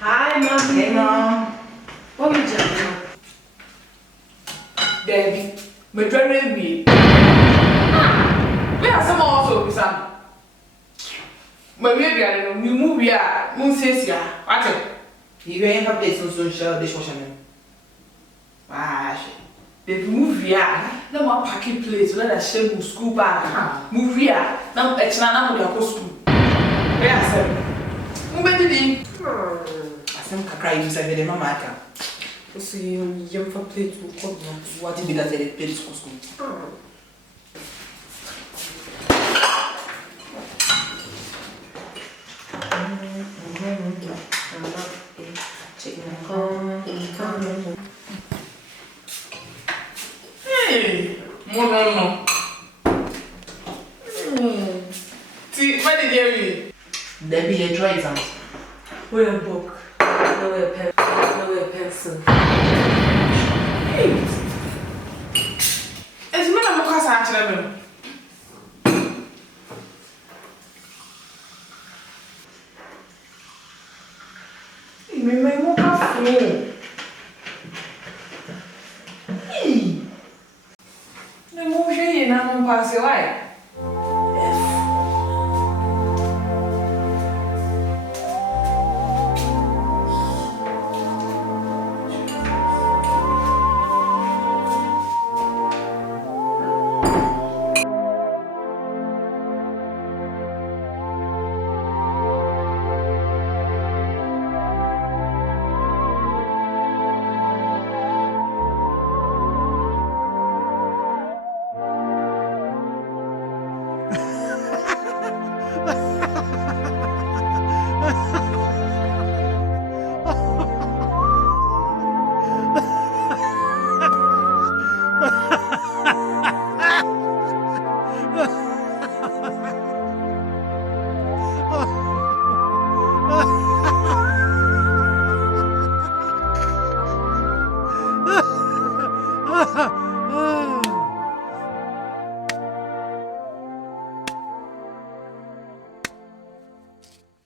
Hi, mommy. Hey, Mom. What are you doing? Daddy, my dream me. We are some also, son. My baby, I don't know, you move here, moon says ya. Watch it. You ain't have this on social dishwasher. Ah, they move here. No more packing place, let us share move school bag. Move here. Now, it's not going to school. Where are some? Move it. I think I cry you said the mama. See you for play to come. What did that say? Play school. Hey, no. See, what did you read? There be a try some. Wear a book. No wear pen. No wear pencil. Hey. It's me na mukasa actually. Me mukasa. Hey. Na mo je na mo passe lá.